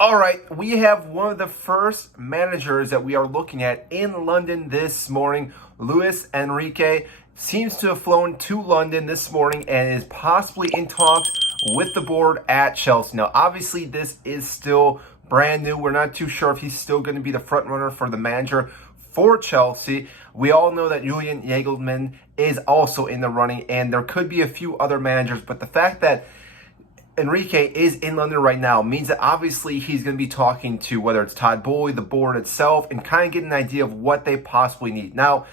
All right, we have one of the first managers that we are looking at in London this morning. Luis Enrique seems to have flown to London this morning and is possibly in talks with the board at Chelsea. Now, obviously, this is still brand new. We're not too sure if he's still going to be the front runner for the manager for Chelsea. We all know that Julian Nagelsmann is also in the running, and there could be a few other managers, but the fact that Enrique is in London right now means that obviously he's going to be talking to whether it's Todd Boehly, the board itself, and kind of get an idea of what they possibly need. Now,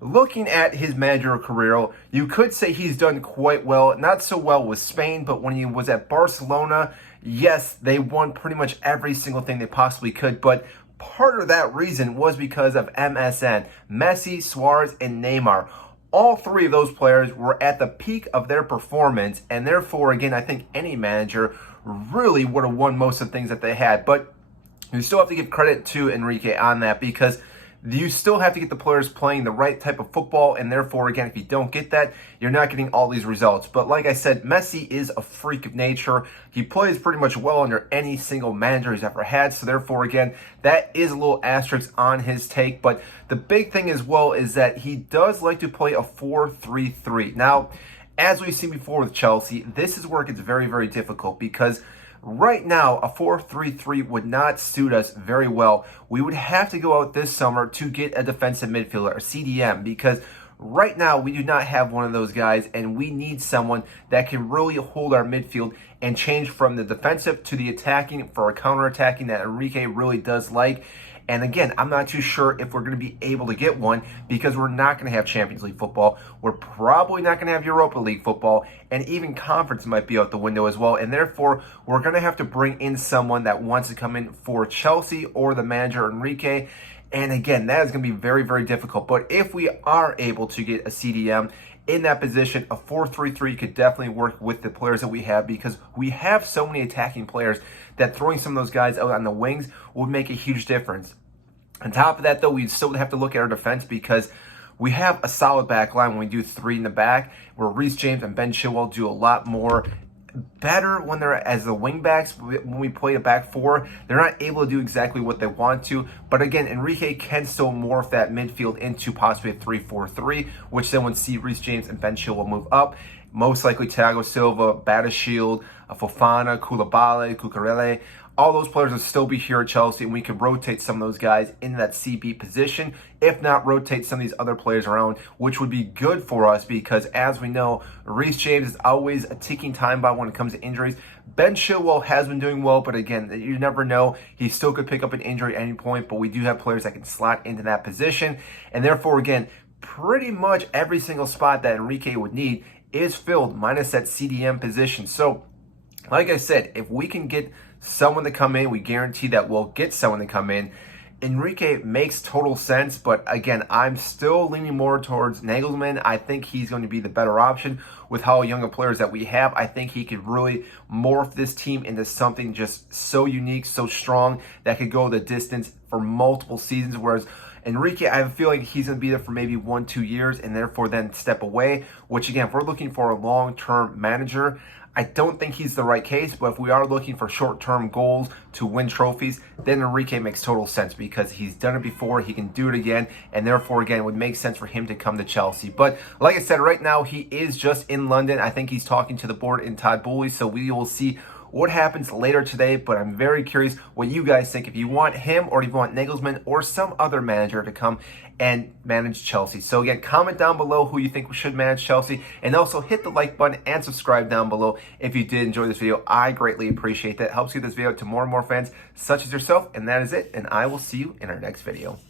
looking at his managerial career, you could say he's done quite well. Not so well with Spain, but when he was at Barcelona, yes, they won pretty much every single thing they possibly could, but part of that reason was because of MSN, Messi, Suarez, and Neymar. All three of those players were at the peak of their performance, and therefore, again, I think any manager really would have won most of the things that they had. But you still have to give credit to Enrique on that, because you still have to get the players playing the right type of football, and therefore, again, if you don't get that, you're not getting all these results. But like I said, Messi is a freak of nature. He plays pretty much well under any single manager he's ever had, so therefore, again, that is a little asterisk on his take. But the big thing as well is that he does like to play a 4-3-3. Now, as we've seen before with Chelsea, this is where it gets very, very difficult, because right now, a 4-3-3 would not suit us very well. We would have to go out this summer to get a defensive midfielder, a CDM, because right now we do not have one of those guys, and we need someone that can really hold our midfield and change from the defensive to the attacking for a counter-attacking that Enrique really does like. And again, I'm not too sure if we're going to be able to get one, because we're not going to have Champions League football. We're probably not going to have Europa League football, and even conference might be out the window as well. And therefore, we're going to have to bring in someone that wants to come in for Chelsea or the manager Enrique. And again, that is going to be very, very difficult. But if we are able to get a CDM in that position, a 4-3-3 could definitely work with the players that we have, because we have so many attacking players that throwing some of those guys out on the wings would make a huge difference. On top of that, though, we still have to look at our defense, because we have a solid back line when we do three in the back, where Reece James and Ben Chilwell do a lot more better when they're as the wing backs. When we play a back four, they're not able to do exactly what they want to. But again, Enrique can still morph that midfield into possibly a 3-4-3, which then would see Reece James and Ben Chilwell move up. Most likely Thiago Silva, Battlefield, Fofana, Koulibaly, Cucurella. All those players will still be here at Chelsea, and we can rotate some of those guys into that CB position. If not, rotate some of these other players around, which would be good for us, because as we know, Reece James is always a ticking time bomb when it comes to injuries. Ben Chilwell has been doing well, but again, you never know. He still could pick up an injury at any point, but we do have players that can slot into that position. And therefore, again, pretty much every single spot that Enrique would need is filled, minus that CDM position. So, like I said, if we can get someone to come in, we guarantee that we'll get someone to come in. Enrique makes total sense, but again, I'm still leaning more towards Nagelsmann. I think he's going to be the better option with how younger players that we have. I think he could really morph this team into something just so unique, so strong, that could go the distance for multiple seasons, whereas Enrique, I have a feeling he's going to be there for maybe 1-2 years and therefore then step away, which again, if we're looking for a long-term manager, I don't think he's the right case. But if we are looking for short-term goals to win trophies, then Enrique makes total sense, because he's done it before, he can do it again, and therefore, again, it would make sense for him to come to Chelsea. But like I said, right now, he is just in London. I think he's talking to the board in Todd Boehly, so we will see what happens later today. But I'm very curious what you guys think, if you want him or if you want Nagelsmann or some other manager to come and manage Chelsea. So again, comment down below who you think should manage Chelsea, and also hit the like button and subscribe down below if you did enjoy this video. I greatly appreciate that. It helps get this video out to more and more fans such as yourself. And that is it, and I will see you in our next video.